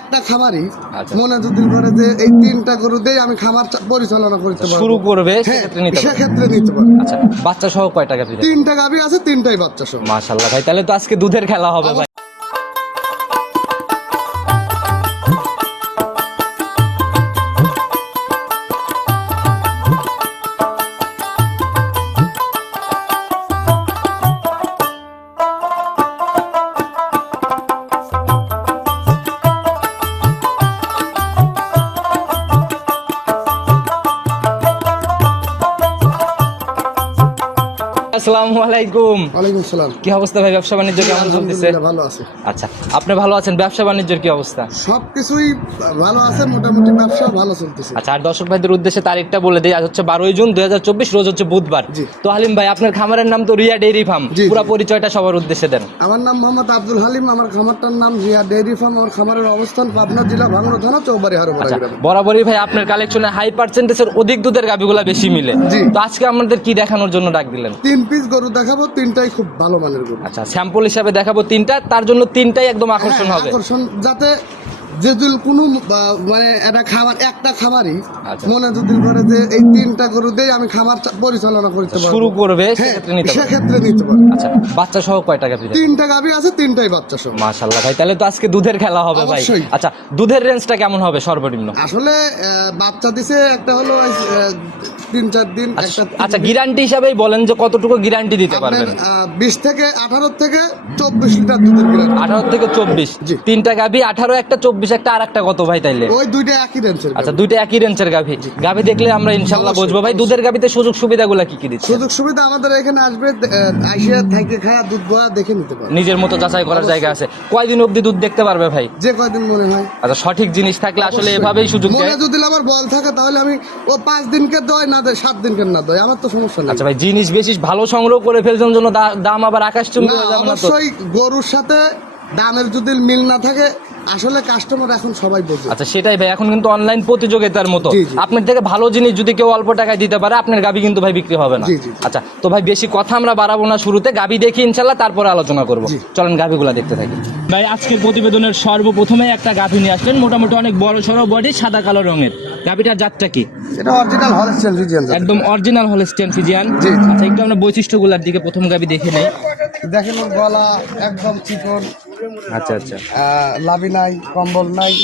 একটা খামারই। মনে যদি করে যে এই তিনটা গরু দিয়ে আমি খামার পরিচালনা করতে পারব। শুরু করবে হ্যাঁ সেক্ষেত্রে নিতে পারবে। আচ্ছা বাচ্চা সহ কয়টা টাকা তিনটা গাভী আছে তিনটাই বাচ্চা সহ। মাশাল্লাহ ভাই তাহলে তো আজকে দুধের খেলা হবে ভাই। আসসালামু আলাইকুম। ওয়ালাইকুম আসসালাম। কি অবস্থা ভাই? ব্যবসা বাণিজ্য কেমন চলতেছে? ভালো আছে। আচ্ছা আপনি ভালো আছেন? ব্যবসা বাণিজ্যের কি অবস্থা? সবকিছুই ভালো আছে মোটামুটি ব্যবসা ভালো চলতেছে। আচ্ছা আর দর্শক ভাইদের উদ্দেশ্যে তারিখটা বলে দিই আজ হচ্ছে বারোই জুন দুই রোজ হচ্ছে বুধবার। তো হালিম ভাই আপনার খামারের নাম তো রিয়া ডেইরি ফার্ম। পুরো পরিচয়টা সবার উদ্দেশ্যে দেন। আমার নাম মোহাম্মদ আব্দুল হালিম আমার খামারটার নাম রিয়া ডেইরি ফার্ম। আমার খামারের অবস্থান পাবনা জেলা ভাঙ্গা থানা চৌবাড়ি হারোপাড়া আচ্ছা বরাবরই ভাই আপনার কালেকশনে হাই পার্সেন্টেজের অধিক দুধের গাভিগুলা বেশি মিলে। তো আজকে আমাদের কি দেখানোর জন্য ডাক দিলেন? তিন পিস গরু দেখাবো তিনটাই খুব ভালো মানের গরু। আচ্ছা স্যাম্পল হিসাবে দেখাবো তিনটা তার জন্য তিনটাই একদম আকর্ষণ হ্যাঁ, হবে। আকর্ষণ যাতে যে যদি কোনো মানে একটা খামার একটা খামারই আচ্ছা। মনে যদি করে যে এই তিনটা গরু দিয়ে আমি খামার চা- পরিচালনা করতে পারব। শুরু করবে হ্যাঁ সেক্ষেত্রে নিতে পারবে। আচ্ছা বাচ্চা সহ কয় টাকা দিতে তিনটা গাভি আছে তিনটাই বাচ্চা সহ মাশাল্লাহ ভাই তাহলে তো আজকে দুধের খেলা হবে ভাই। আচ্ছা দুধের রেঞ্জটা কেমন হবে সর্বনিম্ন? আসলে বাচ্চা দিছে একটা হলো তিন চার দিন আচ্ছা একটা আচ্ছা গ্যারান্টি হিসাবেই বলেন যে কতটুকু গ্যারান্টি দিতে পারবেন? বিশ থেকে আঠারো থেকে চব্বিশ লিটার দুধের গ্যারান্টি আঠারো থেকে চব্বিশ। জি। তিনটা গাভি আঠারো একটা চব্বিশ একটা আর একটা কত ভাই তাইলে? ওই দুইটা একই রেঞ্জের আচ্ছা দুইটা একই রেঞ্জের গাভি। গাভি দেখলে আমরা ইনশাল্লাহ বুঝব। ভাই দুধের গাভিতে সুযোগ সুবিধাগুলো কি কি দিচ্ছে? সুযোগ সুবিধা আমাদের এখানে আসবে আহ, আইসিয়া থেকে খায়া দুধ বয়া দেখে নিতে পারবে। নিজের মতো যাচাই করার জায়গা আছে। কয়দিন অবধি দুধ দেখতে পারবে ভাই? যে কয়দিন মনে হয়। আচ্ছা সঠিক জিনিস থাকলে আসলে এভাবেই সুযোগ মনে যদি আমার বল থাকে তাহলে আমি ও পাঁচ দিনকে দয় না দেয় সাত দিনকে না দয় আমার তো সমস্যা নেই। আচ্ছা ভাই জিনিস বেশি ভালো সংগ্রহ করে ফেলছেন জন্য দাম আবার আকাশ চুম্বি হয়ে যাবে না তো? অবশ্যই গরুর সাথে দামের যদি মিল না থাকে আসলে কাস্টমার এখন সবাই বোঝে। আচ্ছা সেটাই ভাই এখন কিন্তু অনলাইন প্রতিযোগিতার মতো। আপনার থেকে ভালো জিনিস যদি কেউ অল্প টাকায় দিতে পারে আপনার গাবি কিন্তু ভাই বিক্রি হবে না। আচ্ছা তো ভাই বেশি কথা আমরা বাড়াবো না শুরুতে গাবি দেখি ইনশাল্লাহ তারপরে আলোচনা করব। চলেন গাবিগুলা দেখতে থাকি। ভাই আজকের প্রতিবেদনের সর্বপ্রথমে একটা গাভি নিয়ে আসলেন মোটামুটি অনেক বড় সড়ো বডি সাদা কালো রঙের। গাভিটার জাতটা কি? এটা অরিজিনাল হলস্টেল রিজিয়ান একদম অরিজিনাল হলে স্টেন ফিজিয়ান। আচ্ছা একটু আমরা বৈশিষ্ট্যগুলোর দিকে প্রথম গাবি দেখে নেই। দেখেন গলা একদম চিকন। আচ্ছা আচ্ছা। লাভি নাই কম্বল নাই।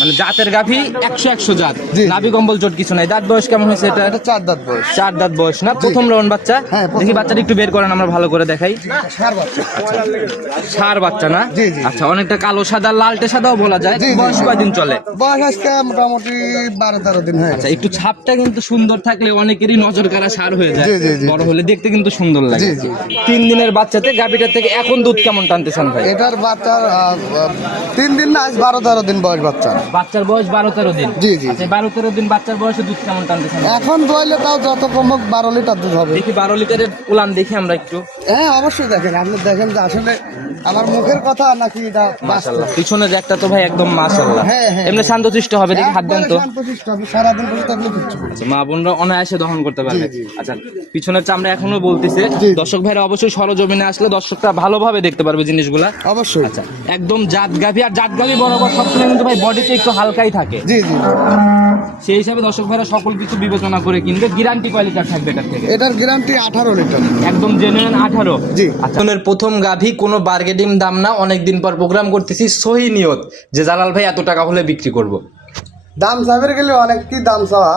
মানে জাতের গাভি একশো একশো জাত। নাভি কম্বল চোট কিছু নাই। দাঁত বয়স কেমন হয়েছে এটা এটা চার দাঁত বয়স। চার দাঁত বয়স না? প্রথম রাউন্ড বাচ্চা? হ্যাঁ, দেখি বাচ্চাটা একটু বের করেন আমরা ভালো করে দেখাই। সার বাচ্চা। না? আচ্ছা অনেকটা কালো সাদা লালটে সাদাও বলা যায়। বয়স কয়দিন চলে? বয়স আজকে মোটামুটি বারো তেরো দিন হয়ে আচ্ছা একটু ছাপটা কিন্তু সুন্দর থাকলে অনেকেরই নজর কাড়া সার হয়ে যায়। বড় হলে দেখতে কিন্তু সুন্দর লাগে। তিন দিনের বাচ্চাতে গাভিটার থেকে এখন দুধ কেমন টানতেছেন ভাই? এটার বাচ্চার তিন দিন না আজ বারো তেরো দিন বয়স বাচ্চা। বাচ্চার বয়স বারো তেরো দিন। জি, জি। আচ্ছা বারো তেরো দিন বাচ্চার বয়সে দুধ কেমন টানতেছেন? এখন দোয়াইলে তাও যত কম হোক বারো লিটার দুধ হবে। দেখি বারো লিটারের উলান দেখি আমরা একটু। হ্যাঁ অবশ্যই দেখেন আপনি দেখেন যে আসলে আমার মুখের কথা নাকি এটা মাশাল্লাহ পিছনের একটা তো ভাই একদম হ্যাঁ, হ্যাঁ, এমনি শান্তশিষ্ট হবে দেখি হাত দেন তো। শান্তশিষ্ট, আপনি সারাদিন বসে থাকলে কিচ্ছু হবে। আচ্ছা, মা বোনরা অনায়াসে দহন করতে পারবে। জি, জি। আচ্ছা পিছনের চামড়া এখনও বলতেছে। দর্শক ভাইরা অবশ্যই সরজমিনে আসলে দর্শকরা ভালোভাবে দেখতে পারবে জিনিসগুলা। অবশ্যই। আচ্ছা একদম জাত গাভি আর জাত গাভি বরাবর সবসময় কিন্তু ভাই বডিতে একটু হালকাই থাকে। জি জি সেই হিসাবে দর্শক ভাইরা সকল কিছু বিবেচনা করে কিনবে। গ্যারান্টি কোয়ালিটার থাকবে এটার থেকে। এটার গ্যারান্টি আঠারো লিটার। একদম জেনুইন আঠারো। জি। আচ্ছা। প্রথম গাভী কোনো বার্গেটিং দাম না। অনেকদিন পর প্রোগ্রাম করতেছি সহি নিয়ত যে জালাল ভাই এত টাকা হলে বিক্রি করব। দাম চাবের গেলে অনেক কি দাম চাওয়া?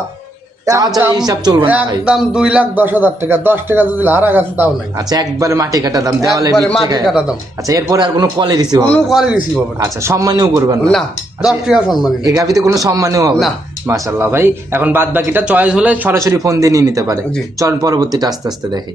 একদম- হিসাব চলবে না ভাই। একদম দুই লাখ দশ হাজার টাকা দশ টাকা যদি হারা গেছে তাও নাই আচ্ছা একবারে মাটি কাটা দাম দেওয়ালে মাটি কাটা দাম। আচ্ছা এরপরে আর কোনো কলে রিসিভ হবে কোনো? রিসিভ হবে না আচ্ছা সম্মানীয় করবেন না দশ টাকা সম্মান এই গাভিতে কোনো সম্মানীয় হবে না না। মাশাল্লাহ ভাই এখন বাদ বাকিটা চয়েস হলে সরাসরি ফোন দিয়ে নিয়ে নিতে পারে। চল পরবর্তীটা আস্তে আস্তে দেখি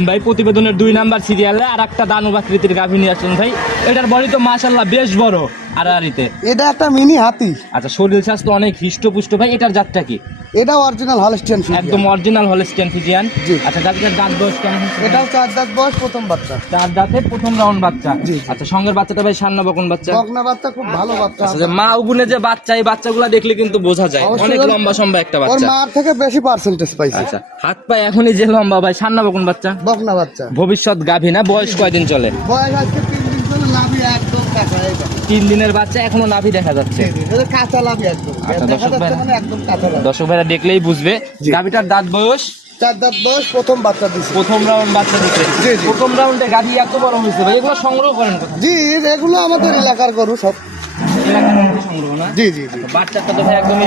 ভাই প্রতিবেদনের দুই নাম্বার সিরিয়ালে আর একটা দানব আকৃতির গাভী নিয়ে আসছেন ভাই এটার বডি তো মাশাল্লাহ বেশ বড় আড়াআড়িতে? এটা একটা মিনি হাতি। আচ্ছা শরীর স্বাস্থ্য অনেক হৃষ্টপুষ্ট। ভাই এটার জাতটা কি? এটা অরিজিনাল হলস্টিয়ান একদম অরিজিনাল হলস্টেন ফিজিয়ান আচ্ছা দাঁত বয়স কেমন এটাও চার দাঁত বয়স প্রথম বাচ্চা। চার দাঁতে প্রথম রাউন্ড বাচ্চা। আচ্ছা সঙ্গের বাচ্চাটা ভাই সান্না বকন বাচ্চা? বকনা বাচ্চা খুব ভালো বাচ্চা। আচ্ছা মা উগুনে যে বাচ্চা এই বাচ্চাগুলো দেখলে কিন্তু বোঝা যায়। অনেক লম্বা সম্বা একটা ওর বাচ্চা। মার থেকে বেশি পার্সেন্টেজ পাইছে। আচ্ছা হাত পা এখনই যে লম্বা ভাই সান্না বকন বাচ্চা। বকনা বাচ্চা। ভবিষ্যৎ গাভী না বয়স কয়দিন চলে? বয়স আজকে তিন দিনের বাচ্চা এখনও নাভি দেখা যাচ্ছে। কাঁচা লাভি একদম। আচ্ছা, দেখা দর্শক মানে একদম কাঁচা দর্শক ভাইরা দেখলেই বুঝবে। নাভিটার দাঁত বয়স? চার দাঁত বয়স প্রথম বাচ্চা প্রথম রাউন্ড বাচ্চা। প্রথম রাউন্ডে গাড়ি এত বড় হয়েছে ভাই এগুলো সংগ্রহ করেন জি এগুলো আমাদের এলাকার গরু সব। জি জি জি। বাচ্চাটা তো ভাই একদম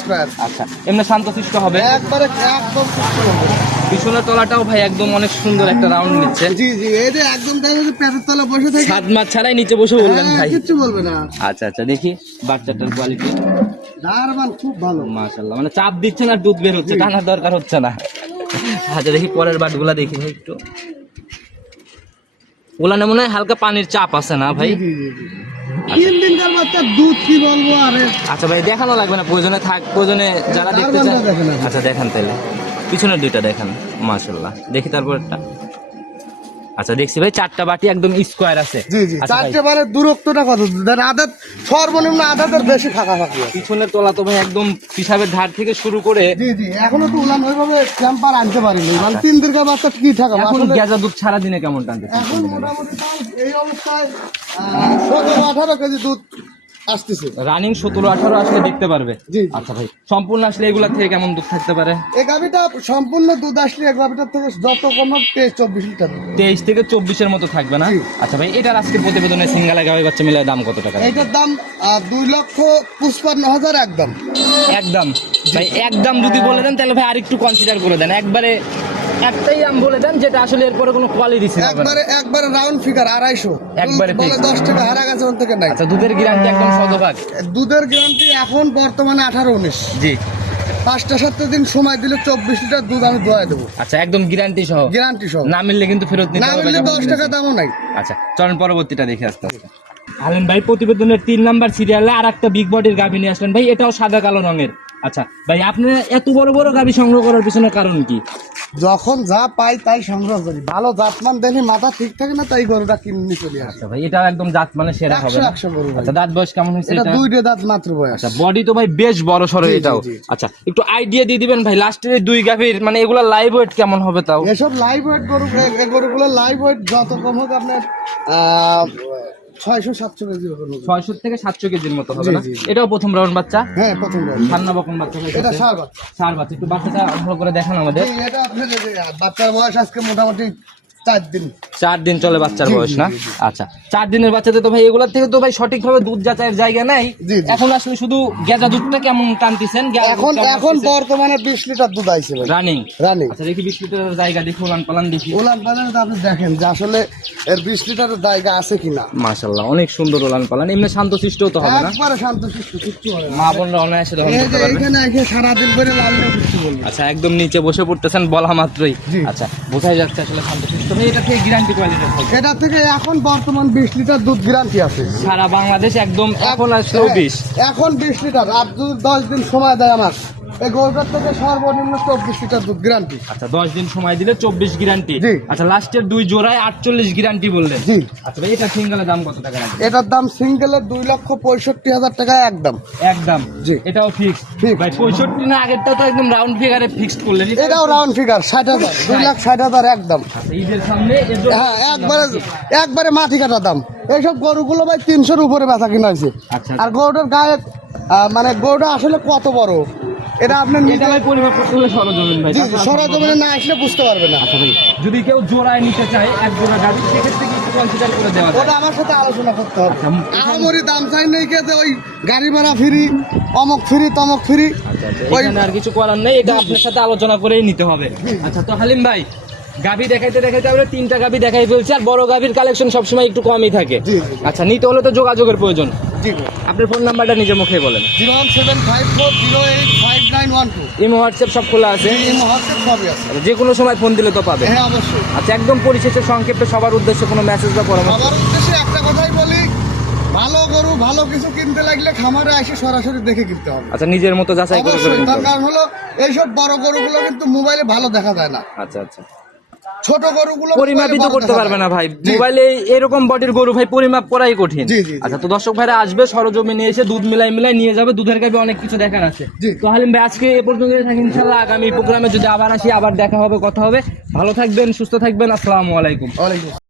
স্কোয়ার আচ্ছা এমনি শান্তশিষ্ট হবে? একবারে একদম সুস্থ হবে। পিছনের তলাটাও ভাই একদম অনেক সুন্দর একটা রাউন্ড নিচ্ছে। জি জি এই যে একদম দেখা যাচ্ছে পেটের তলা বসে থেকে। সাত মাস ছাড়াই নিচে বসে হ্যাঁ, ভাই। কিচ্ছু বলবে না। আচ্ছা আচ্ছা দেখি বাচ্চাটার কোয়ালিটি দারবান খুব ভালো। মাশাল্লাহ মানে চাপ দিচ্ছে না দুধ বের হচ্ছে টানার দরকার হচ্ছে না। আচ্ছা দেখি পরের বাটগুলা দেখি ভাই একটু। ওলানে মনে হয় হালকা পানির চাপ আছে না ভাই? তিন দিনকার বাচ্চা দুধ কি বলব আরে? আচ্ছা ভাই দেখানো লাগবে না প্রয়োজনে থাক প্রয়োজনে যারা দেখতে চান দেখেন আচ্ছা? দেখান তাহলে পিছনের দুইটা দেখান মাশাল্লাহ দেখি তারপরটা আচ্ছা দেখছি ভাই চারটা বাটি একদম স্কোয়ার আছে। জি জি আচ্ছা ভাই, চারটে বারের দূরত্বটা কত? দেন আদাত সর্বনিম্ন আদাতের বেশি ফাঁকা ফাঁকি আছে। পিছনের তোলা তো ভাই একদম পিসাবের ধার থেকে শুরু করে জি জি এখনও তো উলান ওইভাবে ক্যাম্পার আনতে পারিনি। মানে তিন দিনকার বাচ্চা কি থাকা এখন গ্যাজা গেজা দুধ সারা দিনে কেমন টানতে এখন মোটামুটি এই অবস্থায় সতেরো আঠারো কেজি দুধ আসতেছে। রানিং সতেরো আঠারো আসলে দেখতে পারবে। জি। আচ্ছা ভাই সম্পূর্ণ আসলে এগুলা থেকে কেমন দুধ থাকতে পারে? এই গাভিটা সম্পূর্ণ দুধ আসলে এক গাভিটার থেকে যত কম তেইশ চব্বিশ লিটার। তেইশ থেকে চব্বিশের মতো থাকবে না? আচ্ছা ভাই এটার আজকে প্রতিবেদনে সিঙ্গালা বাচ্চা মিলে দাম কত টাকা? এটার দাম দুই লক্ষ হাজার একদম। একদম। ভাই একদম যদি বলে দেন তাহলে ভাই আরেকটু কনসিডার করে দেন। একবারে একটাই দাম বলে দেন যেটা আসলে এরপরে কোনো কোয়ালিটি ছিল না। একবারে একবারে রাউন্ড ফিগার আড়াইশো। একবারে বলে fixed। দশ টাকা হারা গেছে ওর থেকে নাই। আচ্ছা দুধের গ্যারান্টি একদম শতভাগ দুধের গ্যারান্টি এখন বর্তমানে আঠারো উনিশ। জি। পাঁচটা সাতটা দিন সময় দিলে চব্বিশ লিটার দুধ আমি দোয়া দেবো। আচ্ছা একদম গ্যারান্টি সহ। গ্যারান্টি সহ। না মিললে কিন্তু ফেরত নিতে না মিললে দশ টাকা দামও নাই। আচ্ছা চলেন পরবর্তীটা দেখে আসতে হবে আলেন ভাই প্রতিবেদনের তিন নাম্বার সিরিয়ালে আর একটা বিগ বডির গাভি নিয়ে আসলেন। ভাই এটাও সাদা কালো রঙের। আচ্ছা ভাই আপনার এত বড় বড় গাভি সংগ্রহ করার পিছনে কারণ কি? যখন যা পাই তাই সংগ্রহ করি। ভালো জাতমান দেখি মাথা ঠিক থাকে না তাই গরুটা কিনে চলে আসে। আচ্ছা ভাই এটাও একদম দাঁত মানে সেরা হবে। আচ্ছা দাঁত বয়স কেমন হয়েছে এটা এটা? দুইটা দাঁত মাত্র বয়স। আচ্ছা বডি তো ভাই বেশ বড় জি, এটাও। আচ্ছা একটু আইডিয়া দিয়ে দিবেন ভাই লাস্টের দুই গাভির মানে এগুলা লাইভ ওয়েট কেমন হবে তাও? এসব লাইভ ওয়েট গরু গরুগুলো লাইভ ওয়েট যত কম হোক আপনার ছয়শো সাতশো কেজি ছয়শো থেকে সাতশো কেজির মতো হবে না। এটাও প্রথম রাউন্ড বাচ্চা? হ্যাঁ প্রথম ঠান্ডা বকন বাচ্চা এটা সার বাচ্চা। সার বাচ্চা। একটু বাচ্চাটা ভালো করে দেখান আমাদের। এটা আপনার বাচ্চার বয়স আজকে মোটামুটি চার দিন। চার দিন চলে বাচ্চার বয়স না। আচ্ছা চার দিনের বাচ্চাতে তো ভাই এগুলোর থেকে তো ভাই সঠিকভাবে দুধ যাচাইয়ের জায়গা নাই। এখন আসলে শুধু গেজা দুধটা কেমন টানতেছেন? এখন এখন বর্তমানে বিশ লিটার দুধ আইছে ভাই। রানিং। আচ্ছা দেখি বিশ লিটারের জায়গা দেখি উলান পালান দেখি। ওলান পালানে আপনি দেখেন যে আসলে এর বিশ লিটারের জায়গা আছে কিনা। মাশাল্লাহ অনেক সুন্দর উলান পালান এমনি শান্তশিষ্ট তো হবে না? একবারে শান্ত কিচ্ছু হবে মা বোনরা অনায়াসে এখানে এসে সারাদিন করে লাল আচ্ছা একদম নিচে বসে পড়তেছেন বলা মাত্রই। আচ্ছা বোঝাই যাচ্ছে আসলে শান্তশিষ্ট। ভাই এটা থেকে গ্যারান্টি কোয়ালিটির এটা থেকে এখন বর্তমান বিশ লিটার দুধ গ্যারান্টি আছে। সারা বাংলাদেশ একদম এখন আসলেও বিশ এখন বিশ লিটার আর দশ দিন সময় দেয় আমার। এই গরুটার থেকে সর্বনিম্ন চব্বিশ লিটার দুধ গ্যারান্টি আচ্ছা দশ দিন সময় দিলে চব্বিশ গ্যারান্টি জি। আচ্ছা লাস্টের দুই জোড়ায় আটচল্লিশ গ্যারান্টি বললেন। জি। আচ্ছা ভাই এটা সিঙ্গেলের দাম কত টাকা এটার দাম সিঙ্গেলের দুই লক্ষ পঁয়ষট্টি হাজার টাকা একদম। একদম। জি। এটাও ফিক্স ভাই পঁয়ষট্টি না আগেরটা তো একদম রাউন্ড ফিগারে ফিক্সড করলেন। এটাও রাউন্ড ফিগার ষাট হাজার দুই লাখ ষাট হাজার একদম। আচ্ছা, ঈদের সামনে হ্যাঁ একবারে একবারে মাটি কাটা দাম। এইসব গরুগুলো ভাই তিনশোর উপরে বেচা কিনা হয়েছে। আচ্ছা। আর গরুটার গায়ে মানে গরুটা আসলে কত বড়? এটা আপনার করতে হলে সরজমিন না আসলে বুঝতে পারবে না। আচ্ছা যদি কেউ জোড়ায় নিতে চায় এক জোড়া গাড়ি সেক্ষেত্রে কি কনসিডার করে দেওয়া ওটা আমার সাথে আলোচনা করতে হবে। আচ্ছা, দাম চাই নেই কে ওই গাড়ি ভাড়া ফ্রি অমক ফ্রি তমক ফ্রি। আচ্ছা, আচ্ছা, ওই আর কিছু করার নেই এটা আপনার সাথে আলোচনা করেই নিতে হবে। আচ্ছা তো হালিম ভাই গাভি দেখাইতে দেখাইতে আমরা তিনটা গাভি দেখাই ফেলছি আর বড় গাভির কালেকশন সবসময় একটু কমই থাকে। আচ্ছা নিতে হলে তো যোগাযোগের প্রয়োজন। আপনার ফোন নাম্বারটা নিজে মুখে বলেন। Zero seven five four zero eight five imo WhatsApp সব খোলা আছে? ইমো হোয়াটসঅ্যাপ সবই আছে। আচ্ছা, যে কোনো সময় ফোন দিলে তো পাবে। হ্যাঁ অবশ্যই। আচ্ছা একদম পরিশেষে সংক্ষেপে সবার উদ্দেশ্যে কোনো মেসেজ বা পরামর্শ? সবার উদ্দেশ্যে একটা কথাই বলি ভালো গরু ভালো কিছু কিনতে লাগলে খামারে এসে সরাসরি দেখে কিনতে হবে। আচ্ছা নিজের মতো যাচাই করে। কারণ হলো এইসব বড় গরুগুলো কিন্তু মোবাইলে ভালো দেখা যায় না। আচ্ছা আচ্ছা। ছোট গরুগুলো পরিমাপিত করতে পারবে না ভাই। মোবাইলে এরকম বডির গরু ভাই পরিমাপ করাই কঠিন। আচ্ছা তো দর্শক ভাইরা আসবে সরজমি নিয়ে এসে দুধ মিলাই মিলাই নিয়ে যাবে দুধের গাবে অনেক কিছু দেখার আছে। তো হালিম ভাই আজকে এ পর্যন্ত থাকি ইনশাল্লাহ আগামী প্রোগ্রামে যদি আবার আসি আবার দেখা হবে কথা হবে। ভালো থাকবেন সুস্থ থাকবেন আসসালামু আলাইকুম। ওয়ালাইকুম